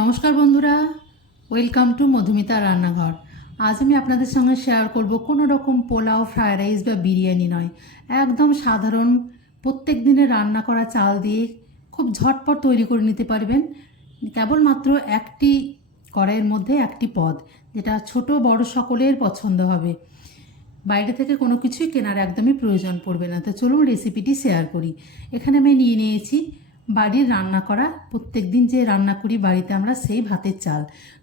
নমস্কার বন্ধুরা welcome to Madhumita রান্নাঘর। আজ আমি আপনাদের সঙ্গে শেয়ার করব কোনো রকম পোলাও ফ্রায়েড রাইস বা বিরিয়ানি নয়। একদম সাধারণ, প্রত্যেক দিনে রান্না করা চাল দিয়ে খুব ঝটপট তৈরি করে নিতে পারবেন। কেবলমাত্র একটি কড়াইয়ের মধ্যে একটি পদ, যেটা ছোট, বড় সকলের পছন্দ হবে। বাইরে থেকে কোনো কিছুই কেনার একদমই প্রয়োজন পড়বে না। তো চলুন রেসিপিটি শেয়ার করি। এখানে আমি নিয়ে নিয়েছি বাড়ির রান্না করা প্রত্যেক দিন যে রান্না করি বাড়িতে আমরা সেই ভাতের চাল।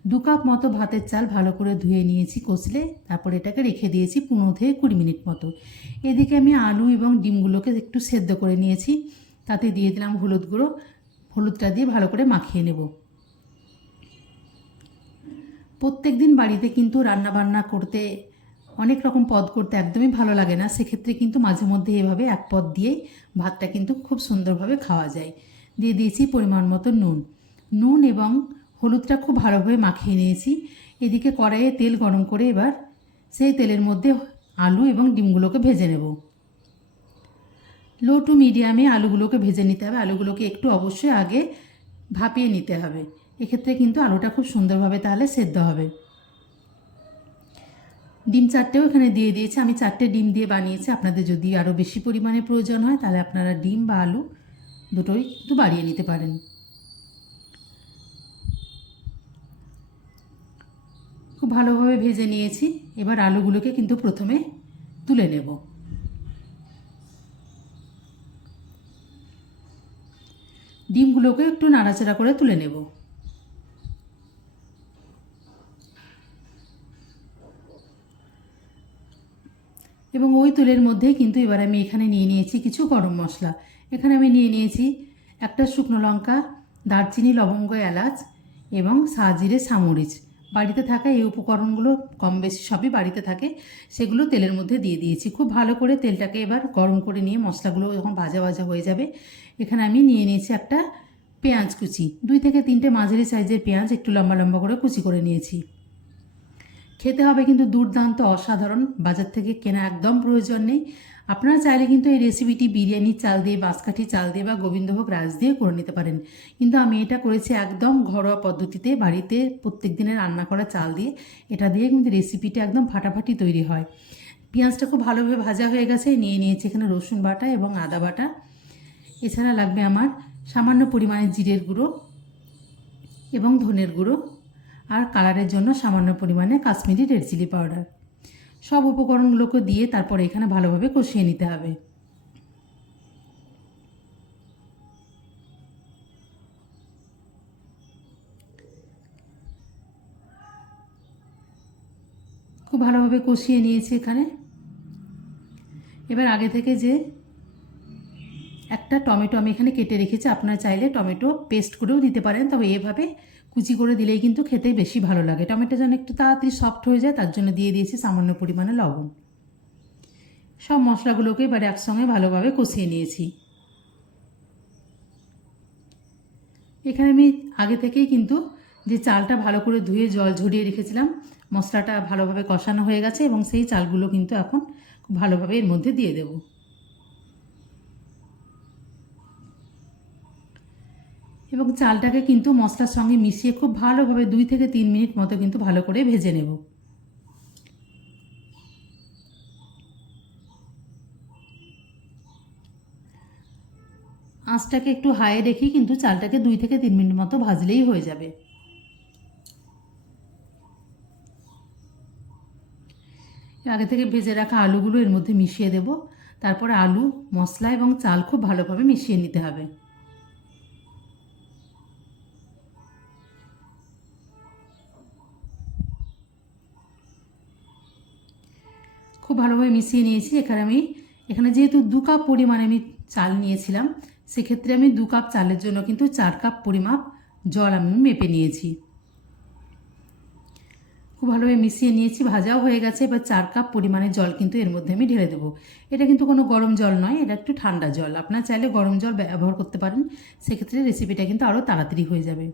দু কাপ মতো ভাতের চাল ভালো করে ধুয়ে নিয়েছি কষলে, তারপর এটাকে রেখে দিয়েছি পনেরো থেকে কুড়ি মিনিট মতো। এদিকে আমি আলু এবং ডিমগুলোকে একটু সেদ্ধ করে নিয়েছি, তাতে দিয়ে দিলাম হলুদ গুঁড়ো। হলুদটা দিয়ে ভালো করে মাখিয়ে নেব। প্রত্যেক দিন বাড়িতে কিন্তু রান্না বান্না করতে অনেক রকম পদ করতে একদমই ভালো লাগে না। সেক্ষেত্রে কিন্তু মাঝে মধ্যে এভাবে এক পদ দিয়েই ভাতটা কিন্তু খুব সুন্দরভাবে খাওয়া যায়। দিয়ে দিয়েছি পরিমাণ মতো নুন। নুন এবং হলুদটা খুব ভালোভাবে মাখিয়ে নিয়েছি। এদিকে কড়াইয়ে তেল গরম করে এবার সেই তেলের মধ্যে আলু এবং ডিমগুলোকে ভেজে নেব। লো টু মিডিয়ামে আলুগুলোকে ভেজে নিতে হবে। আলুগুলোকে একটু অবশ্যই আগে ভাপিয়ে নিতে হবে। এক্ষেত্রে কিন্তু আলুটা খুব সুন্দরভাবে তাহলে সেদ্ধ হবে। ডিম চারটেও এখানে দিয়ে দিয়েছি। আমি চারটে ডিম দিয়ে বানিয়েছি। আপনাদের যদি আরও বেশি পরিমাণে প্রয়োজন হয়, তাহলে আপনারা ডিম বা আলু দুটোই একটু বাড়িয়ে নিতে পারেন। খুব ভালোভাবে ভেজে নিয়েছি। এবার আলুগুলোকে কিন্তু প্রথমে তুলে নেব। ডিমগুলোকে একটু নাড়াচাড়া করে তুলে নেব। এবং ওই তুলের মধ্যেই কিন্তু এবার আমি এখানে নিয়ে নিয়েছি কিছু গরম মশলা। এখানে আমি নিয়ে নিয়েছি একটা শুকনো লঙ্কা, দারচিনি, লবঙ্গ, এলাচ এবং সাজিরে সামরিচ বাড়িতে থাকা এই উপকরণগুলো কম বেশি সবই বাড়িতে থাকে, সেগুলো তেলের মধ্যে দিয়ে দিয়েছি। খুব ভালো করে তেলটাকে এবার গরম করে নিয়ে মশলাগুলো যখন ভাজা ভাজা হয়ে যাবে। এখানে আমি নিয়ে নিয়েছি একটা পেঁয়াজ কুচি। দুই থেকে তিনটে মাঝারি সাইজের পেঁয়াজ, একটু লম্বা লম্বা করে কুচি করে নিয়েছি। খেতে হবে কিন্তু দুর্দান্ত, অসাধারণ। বাজার থেকে কেনা একদম প্রয়োজন নেই। আপনারা চাইলে কিন্তু এই রেসিপিটি বিরিয়ানির চাল দিয়ে, বাঁশকাঠি চাল দিয়ে বা গোবিন্দভোগ রাজ দিয়ে করে নিতে পারেন। কিন্তু আমি এটা করেছি একদম ঘরোয়া পদ্ধতিতে, বাড়িতে প্রত্যেক দিনের রান্না করা চাল দিয়ে। এটা দিয়ে কিন্তু রেসিপিটা একদম ফাটাফাটি তৈরি হয়। পেঁয়াজটা খুব ভালোভাবে ভাজা হয়ে গেছে, নিয়ে নিয়েছি এখানে রসুন বাটা এবং আদা বাটা। এছাড়া লাগবে আমার সামান্য পরিমাণে জিরের গুঁড়ো এবং ধনের গুঁড়ো। আর কালারের জন্য সামান্য পরিমাণে কাশ্মীরি রেড চিলি পাউডার। সব উপকরণগুলোকে দিয়ে তারপর এখানে ভালোভাবে কষিয়ে নিতে হবে। খুব ভালোভাবে কষিয়ে নিয়েছি এখানে। এবার আগে থেকে যে একটা টমেটো আমি এখানে কেটে রেখেছি, আপনারা চাইলে টমেটো পেস্ট করেও দিতে পারেন, তবে এভাবে কুচি করে দিলেই কিন্তু খেতে বেশি ভালো লাগে। টমেটো যেন একটু তাড়াতাড়ি সফট হয়ে যায়, তার জন্য দিয়ে দিয়েছি সামান্য পরিমাণে লবণ। সব মশলাগুলোকে এবার একসঙ্গে ভালোভাবে কষিয়ে নিয়েছি। এখানে আমি আগে থেকেই কিন্তু যে চালটা ভালো করে ধুয়ে জল ঝরিয়ে রেখেছিলাম, মশলাটা ভালোভাবে কষানো হয়ে গেছে এবং সেই চালগুলো কিন্তু এখন ভালোভাবে এর মধ্যে দিয়ে দেবো। এবং চালটাকে কিন্তু মশলার সঙ্গে মিশিয়ে খুব ভালোভাবে দুই থেকে তিন মিনিট মতো কিন্তু ভালো করে ভেজে নেব। আঁচটাকে একটু হাইয়ে রেখে কিন্তু চালটাকে দুই থেকে তিন মিনিট মতো ভাজলেই হয়ে যাবে। আগে থেকে ভেজে রাখা আলুগুলো এর মধ্যে মিশিয়ে দেব। তারপরে আলু, মশলা এবং চাল খুব ভালোভাবে মিশিয়ে নিতে হবে। ভালোভাবে মিশিয়ে নিয়েছি। এখানে আমি, এখানে যেহেতু দু কাপ পরিমাণে আমি চাল নিয়েছিলাম, সেক্ষেত্রে আমি দু কাপ চালের জন্য কিন্তু চার কাপ পরিমাপ জল আমি মেপে নিয়েছি। খুব ভালোভাবে মিশিয়ে নিয়েছি, ভাজাও হয়ে গেছে। এবার চার কাপ পরিমাণে জল কিন্তু এর মধ্যে আমি ঢেলে দেবো। এটা কিন্তু কোনো গরম জল নয়, এটা একটু ঠান্ডা জল। আপনার চাইলে গরম জল ব্যবহার করতে পারেন, সেক্ষেত্রে রেসিপিটা কিন্তু আরও তাড়াতাড়ি হয়ে যাবে।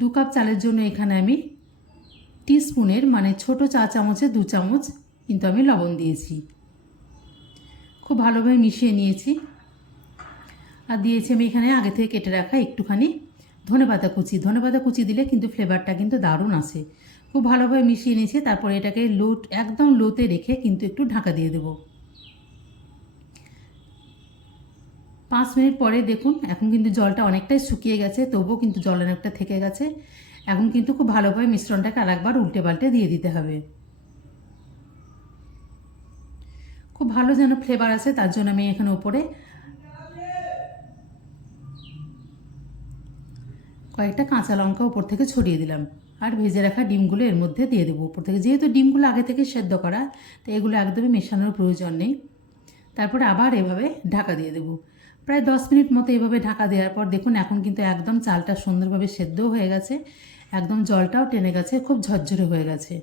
দু কাপ চালের জন্য এখানে আমি টিস্পুনের মানে ছোট চা চামচে দু চামচ কিন্তু আমি লবণ দিয়েছি। খুব ভালোভাবে মিশিয়ে নিয়েছি। আর দিয়েছি আমি এখানে আগে থেকে কেটে রাখা একটুখানি ধনেপাতা কুচি। ধনেপাতা কুচি দিলে কিন্তু ফ্লেভারটা কিন্তু দারুণ আসে। খুব ভালোভাবে মিশিয়ে নিয়েছি, তারপর এটাকে লো একদম লোতে রেখে কিন্তু একটু ঢাকা দিয়ে দেবো। পাঁচ মিনিট পরে দেখুন, এখন কিন্তু জলটা অনেকটাই শুকিয়ে গেছে, তবুও কিন্তু জল অনেকটা থেকে গেছে। এখন কিন্তু খুব ভালোভাবে মিশ্রণটাকে আরেকবার উল্টে পাল্টে দিয়ে দিতে হবে। খুব ভালো যেন ফ্লেভার আছে, তার জন্য আমি এখানে উপরে কয়েকটা কাঁচা লঙ্কা উপর থেকে ছড়িয়ে দিলাম। আর ভেজে রাখা ডিমগুলো এর মধ্যে দিয়ে দেবো। উপর থেকে যেহেতু ডিমগুলো আগে থেকে সেদ্ধ করা তো এগুলো একদমই মেশানোর প্রয়োজন নেই। তারপরে আবার এভাবে ঢাকা দিয়ে দেবো। প্রায় দশ মিনিট মতো এভাবে ঢাকা দেওয়ার পর দেখুন, এখন কিন্তু একদম চালটা সুন্দরভাবে সেদ্ধ হয়ে গেছে। একদম জলটাও টেনে গেছে, খুব ঝরঝরে হয়ে গেছে।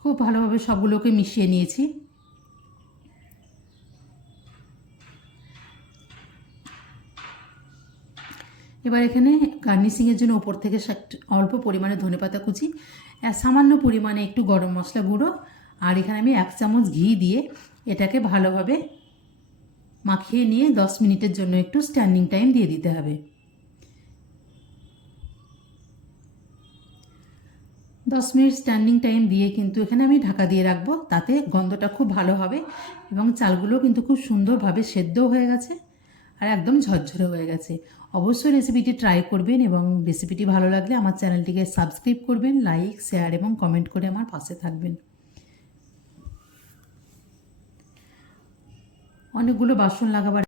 খুব ভালোভাবে সবগুলোকে মিশিয়ে নিয়েছি। এবার এখানে গার্নিশিংয়ের জন্য ওপর থেকে অল্প পরিমাণে ধনেপাতা কুচি সামান্য পরিমাণে একটু গরম মশলা গুঁড়ো আর এখানে আমি এক চামচ ঘি দিয়ে এটাকে ভালোভাবে মাখিয়ে নিয়ে দশ মিনিটের জন্য একটু স্ট্যান্ডিং টাইম দিয়ে দিতে হবে। দশ মিনিট স্ট্যান্ডিং টাইম দিয়ে কিন্তু এখানে আমি ঢাকা দিয়ে রাখব, তাতে গন্ধটা খুব ভালো হবে এবং চালগুলো কিন্তু খুব সুন্দরভাবে সেদ্ধও হয়ে গেছে আর একদম ঝরঝরে হয়ে গেছে। অবশ্যই রেসিপিটি ট্রাই করবেন এবং রেসিপিটি ভালো লাগলে আমার চ্যানেলটিকে সাবস্ক্রাইব করবেন লাইক শেয়ার এবং কমেন্ট করে আমার পাশে থাকবেন। অনেকগুলো বাসন লাগাবার